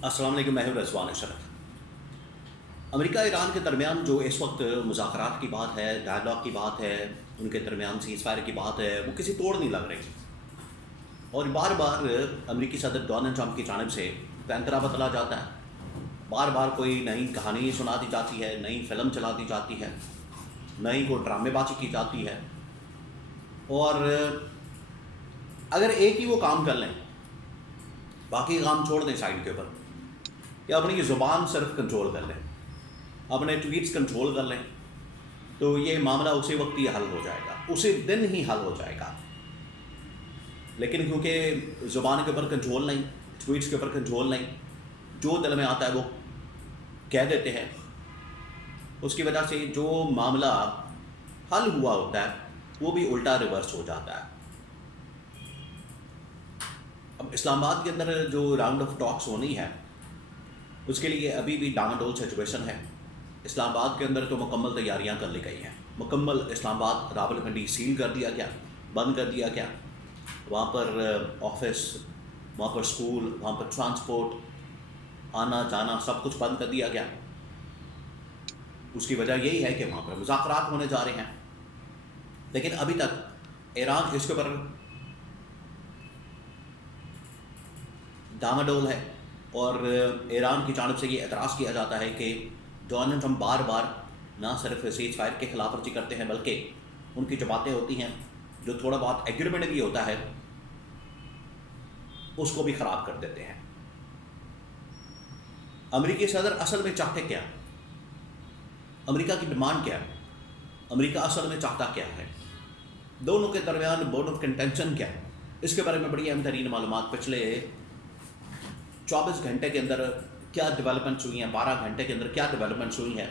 السلام علیکم، میں ہوں رضوان اشرف۔ امریکہ ایران کے درمیان جو اس وقت مذاکرات کی بات ہے، ڈائلاگ کی بات ہے، ان کے درمیان سیز فائر کی بات ہے، وہ کسی توڑ نہیں لگ رہی، اور بار بار امریکی صدر ڈونلڈ ٹرمپ کی جانب سے پینترا بتلا جاتا ہے، بار بار کوئی نئی کہانی سنا دی جاتی ہے، نئی فلم چلا دی جاتی ہے، نئی کوئی ڈرامے بازی کی جاتی ہے، اور اگر ایک ہی وہ کام کر لیں، باقی کام چھوڑ دیں سائڈ کے اوپر، یا اپنی یہ زبان صرف کنٹرول کر لیں، اپنے ٹویٹس کنٹرول کر لیں، تو یہ معاملہ اسی وقت ہی حل ہو جائے گا، اسی دن ہی حل ہو جائے گا۔ لیکن کیونکہ زبان کے اوپر کنٹرول نہیں، ٹویٹس کے اوپر کنٹرول نہیں، جو دل میں آتا ہے وہ کہہ دیتے ہیں، اس کی وجہ سے جو معاملہ حل ہوا ہوتا ہے وہ بھی الٹا ریورس ہو جاتا ہے۔ اب اسلام آباد کے اندر جو راؤنڈ آف ٹاکس ہونی ہے، اس کے لیے ابھی بھی ڈاواڈول سچویشن ہے۔ اسلام آباد کے اندر تو مکمل تیاریاں کر لی گئی ہیں، مکمل اسلام آباد راولپنڈی سیل کر دیا گیا، بند کر دیا گیا، وہاں پر آفس، وہاں پر اسکول، وہاں پر ٹرانسپورٹ، آنا جانا سب کچھ بند کر دیا گیا۔ اس کی وجہ یہی ہے کہ وہاں پر مذاکرات ہونے جا رہے ہیں، لیکن ابھی تک ایران اس کے اوپر ڈاواڈول ہے، اور ایران کی جانب سے یہ اعتراض کیا جاتا ہے کہ ڈونلڈ ٹرمپ بار بار نہ صرف سیز فائر کے خلاف ورزی کرتے ہیں، بلکہ ان کی جو باتیں ہوتی ہیں، جو تھوڑا بہت ایگریمنٹ بھی ہوتا ہے، اس کو بھی خراب کر دیتے ہیں۔ امریکی صدر اصل میں چاہتے کیا؟ امریکہ کی ڈیمانڈ کیا ہے؟ امریکہ اصل میں چاہتا کیا ہے؟ دونوں کے درمیان بون آف کنٹینشن کیا ہے؟ اس کے بارے میں بڑی اہم ترین معلومات پچھلے 24 گھنٹے کے اندر کیا ڈیولپمنٹس ہوئی ہیں، 12 گھنٹے کے اندر کیا ڈیولپمنٹس ہوئی ہیں،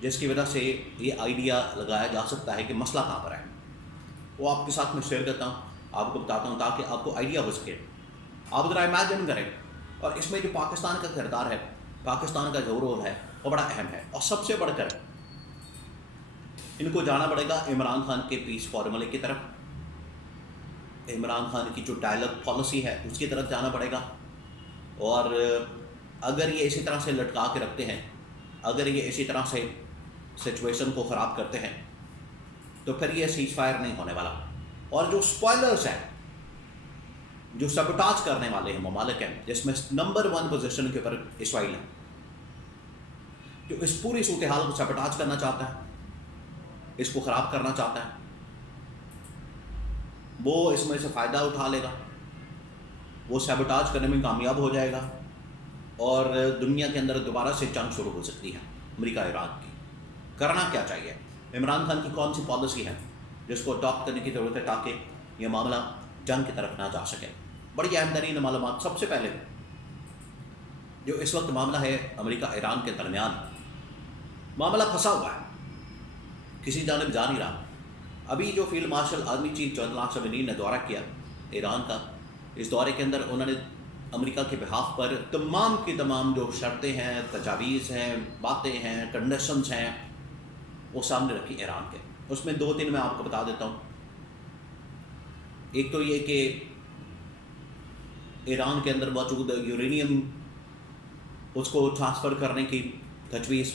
جس کی وجہ سے یہ آئیڈیا لگایا جا سکتا ہے کہ مسئلہ کہاں پر ہے۔ وہ آپ کے ساتھ میں شیئر کرتا ہوں، آپ کو بتاتا ہوں تاکہ آپ کو آئیڈیا ہو سکے۔ آپ ذرا امیجن کریں، اور اس میں جو پاکستان کا کردار ہے، پاکستان کا جو رول ہے، وہ بڑا اہم ہے، اور سب سے بڑھ کر ان کو جانا پڑے گا عمران خان کے پیس فارمولے کی طرف، عمران خان کی جو ڈائلاگ پالیسی ہے اس کی طرف جانا پڑے گا، اور اگر یہ اسی طرح سے لٹکا کے رکھتے ہیں، اگر یہ اسی طرح سے سچویشن کو خراب کرتے ہیں، تو پھر یہ سیز فائر نہیں ہونے والا۔ اور جو سپوائلرز ہیں، جو سبوٹاج کرنے والے ہیں ممالک ہیں، جس میں نمبر 1 پوزیشن کے اوپر اسرائیل ہے، جو اس پوری صورتحال کو سبوٹاج کرنا چاہتا ہے، اس کو خراب کرنا چاہتا ہے، وہ اس میں سے فائدہ اٹھا لے گا، وہ سیبوٹاج کرنے میں کامیاب ہو جائے گا، اور دنیا کے اندر دوبارہ سے جنگ شروع ہو سکتی ہے امریکہ ایران کی۔ کرنا کیا چاہیے؟ عمران خان کی کون سی پالیسی ہے جس کو اڈاپٹ کرنے کی ضرورت ہے تاکہ یہ معاملہ جنگ کی طرف نہ جا سکے؟ بڑی اہم ترین معلومات۔ سب سے پہلے جو اس وقت معاملہ ہے امریکہ ایران کے درمیان، معاملہ پھنسا ہوا ہے، کسی جانب جا نہیں رہا۔ ابھی جو field marshal army chief general Asif Ghani نے دورہ کیا ایران کا، اس دورے کے اندر انہوں نے امریکہ کے بحاف پر تمام کی تمام جو شرطیں ہیں، تجاویز ہیں، باتیں ہیں، کنڈیشنز ہیں، وہ سامنے رکھی ایران کے۔ اس میں 2-3 میں آپ کو بتا دیتا ہوں۔ ایک تو یہ کہ ایران کے اندر موجود یورینیم، اس کو ٹرانسفر کرنے کی تجویز،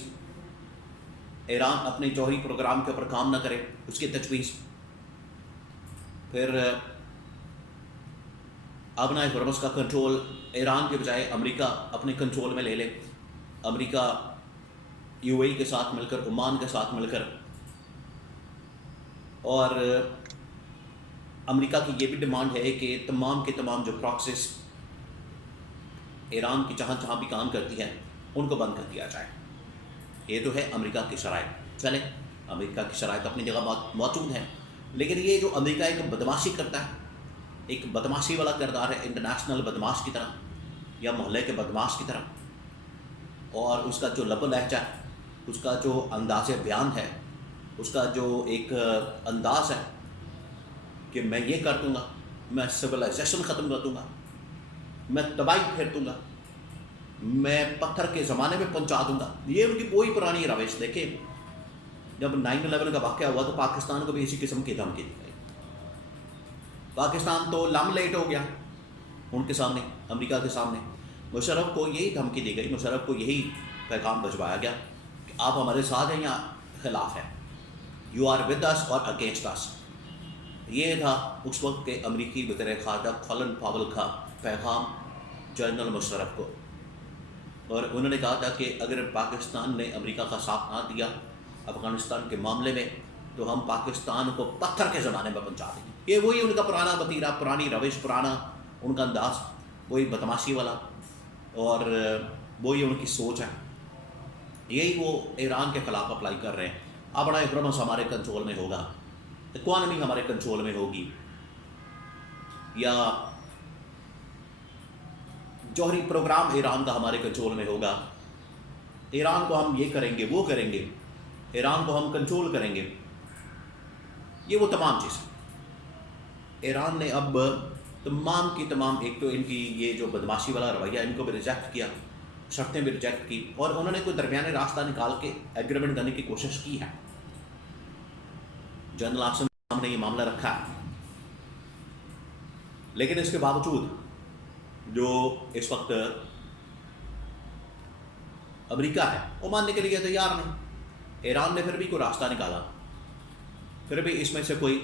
ایران اپنے جوہری پروگرام کے اوپر کام نہ کرے، اس کی تجویز۔ پھر ابنائے ہرمز کا کنٹرول ایران کے بجائے امریکہ اپنے کنٹرول میں لے لے، امریکہ یو اے ای کے ساتھ مل کر، عمان کے ساتھ مل کر، اور امریکہ کی یہ بھی ڈیمانڈ ہے کہ تمام کے تمام جو پراکسس ایران کی جہاں جہاں بھی کام کرتی ہے ان کو بند کر دیا جائے۔ یہ تو ہے امریکہ کی شرائط۔ چلیں، امریکہ کی شرائط اپنی جگہ موجود ہیں، لیکن یہ جو امریکہ ایک بدماشی کرتا ہے، ایک بدماشی والا کردار ہے، انٹرنیشنل بدماش کی طرح یا محلے کے بدماش کی طرح، اور اس کا جو لب و لہجہ ہے، اس کا جو انداز بیان ہے، اس کا جو ایک انداز ہے کہ میں یہ کر دوں گا، میں سویلائزیشن ختم کر دوں گا، میں تباہی پھیر دوں گا، میں پتھر کے زمانے میں پہنچا دوں گا، یہ ان کی کوئی پرانی روش۔ دیکھیں، جب 9/11 کا واقعہ ہوا تو پاکستان کو بھی اسی قسم کی دھمکی دی گئی۔ پاکستان تو لم لیٹ ہو گیا ان کے سامنے، امریکہ کے سامنے۔ مشرف کو یہی دھمکی دی گئی، مشرف کو یہی پیغام بھجوایا گیا کہ آپ ہمارے ساتھ ہیں یا خلاف ہیں، یو آر ود اس اور اگینسٹ اس۔ یہ تھا اس وقت کے امریکی وزیر خارجہ کولن پاول کا پیغام جنرل مشرف کو، اور انہوں نے کہا تھا کہ اگر پاکستان نے امریکہ کا ساتھ نہ دیا افغانستان کے معاملے میں تو ہم پاکستان کو پتھر کے زمانے میں پہنچا دیں گے۔ یہ وہی ان کا پرانا وتیرہ، پرانی روش، پرانا ان کا انداز، وہی بدماشی والا، اور وہی ان کی سوچ ہے، یہی وہ ایران کے خلاف اپلائی کر رہے ہیں۔ اپنا ایگرومس ہمارے کنٹرول میں ہوگا، اکانومی ہمارے کنٹرول میں ہوگی، یا جوہری پروگرام ایران کا ہمارے کنٹرول میں ہوگا، ایران کو ہم یہ کریں گے، وہ کریں گے، ایران کو ہم کنٹرول کریں گے، یہ وہ تمام چیزیں۔ ایران نے اب تمام کی تمام، ایک تو ان کی یہ جو بدماشی والا رویہ ان کو بھی ریجیکٹ کیا، شرطیں بھی ریجیکٹ کی، اور انہوں نے کوئی درمیانے راستہ نکال کے ایگریمنٹ کرنے کی کوشش کی ہے۔ جنرل آسم نے یہ معاملہ رکھا ہے، لیکن اس کے باوجود جو اس وقت امریکہ ہے وہ ماننے کے لیے تیار نہیں۔ ایران نے پھر بھی کوئی راستہ نکالا، پھر بھی اس میں سے کوئی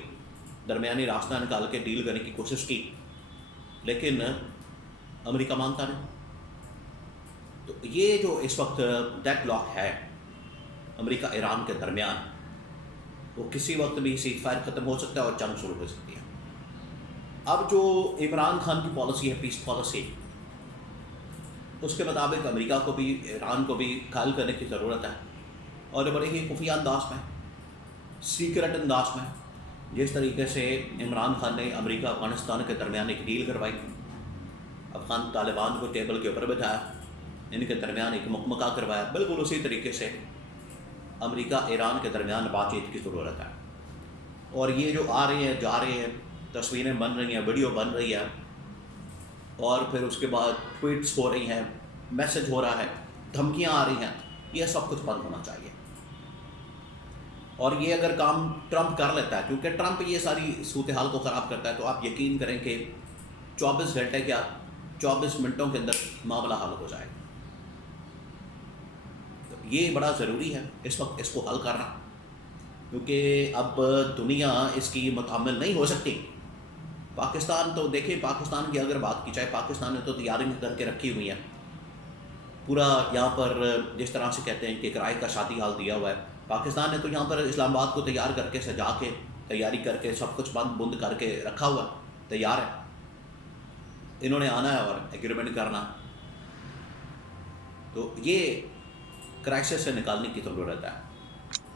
درمیانی راستہ نکال کے ڈیل کرنے کی کوشش کی، لیکن امریکہ مانتا نہیں۔ تو یہ جو اس وقت ڈیڈ لاک ہے امریکہ ایران کے درمیان، وہ کسی وقت بھی سیز فائر ختم ہو سکتا ہے اور جنگ شروع ہو سکتی ہے۔ اب جو عمران خان کی پالیسی ہے، پیس پالیسی، اس کے مطابق امریکہ کو بھی ایران کو بھی قائل کرنے کی ضرورت ہے، اور بڑے ہی خفیہ انداز میں، سیکرٹ انداز میں، جس طریقے سے عمران خان نے امریکہ افغانستان کے درمیان ایک ڈیل کروائی، افغان طالبان کو ٹیبل کے اوپر بٹھایا، ان کے درمیان ایک مکمکہ کروایا، بالکل اسی طریقے سے امریکہ ایران کے درمیان بات چیت کی ضرورت ہے۔ اور یہ جو آ رہے ہیں، جا رہے ہیں، تصویریں بن رہی ہیں، ویڈیو بن رہی ہے، اور پھر اس کے بعد ٹویٹس ہو رہی ہیں، میسج ہو رہا ہے، دھمکیاں آ رہی ہیں، یہ سب کچھ بند ہونا چاہیے۔ اور یہ اگر کام ٹرمپ کر لیتا ہے، کیونکہ ٹرمپ یہ ساری صورتحال کو خراب کرتا ہے، تو آپ یقین کریں کہ 24 گھنٹے کیا 24 منٹوں کے اندر معاملہ حل ہو جائے گا۔ تو یہ بڑا ضروری ہے اس وقت اس کو حل کرنا، کیونکہ اب دنیا اس کی متحمل نہیں ہو سکتی۔ پاکستان تو دیکھیں، پاکستان کی اگر بات کی جائے، پاکستان نے تو تیاری کر کے رکھی ہوئی ہے، پورا یہاں پر جس طرح سے کہتے ہیں کہ کرائے کا شادی حال دیا ہوا ہے۔ پاکستان نے تو یہاں پر اسلام آباد کو تیار کر کے، سجا کے، تیاری کر کے، سب کچھ بند کر کے رکھا ہوا ہے، تیار ہے۔ انہوں نے آنا ہے اور ایگریمنٹ کرنا۔ تو یہ کرائسس سے نکالنے کی ضرورت ہے۔